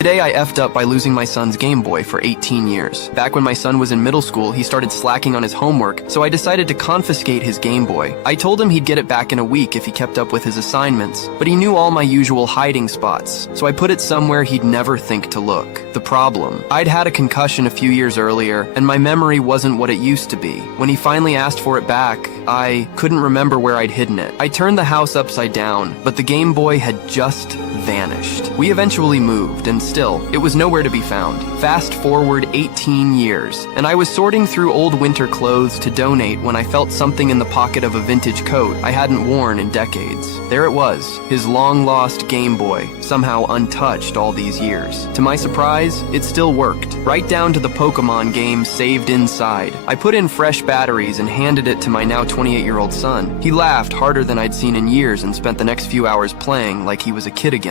Today I effed up by losing my son's Game Boy for 18 years. Back when my son was in middle school, he started slacking on his homework, so I decided to confiscate his Game Boy. I told him he'd get it back in a week if he kept up with his assignments, but he knew all my usual hiding spots, so I put it somewhere he'd never think to look. The problem: I'd had a concussion a few years earlier, and my memory wasn't what it used to be. When he finally asked for it back, I couldn't remember where I'd hidden it. I turned the house upside down, but the Game Boy had just vanished. We eventually moved, and still, it was nowhere to be found. Fast forward 18 years, and I was sorting through old winter clothes to donate when I felt something in the pocket of a vintage coat I hadn't worn in decades. There it was, his long-lost Game Boy, somehow untouched all these years. To my surprise, it still worked, right down to the Pokemon game saved inside. I put in fresh batteries and handed it to my now 28-year-old son. He laughed harder than I'd seen in years and spent the next few hours playing like he was a kid again.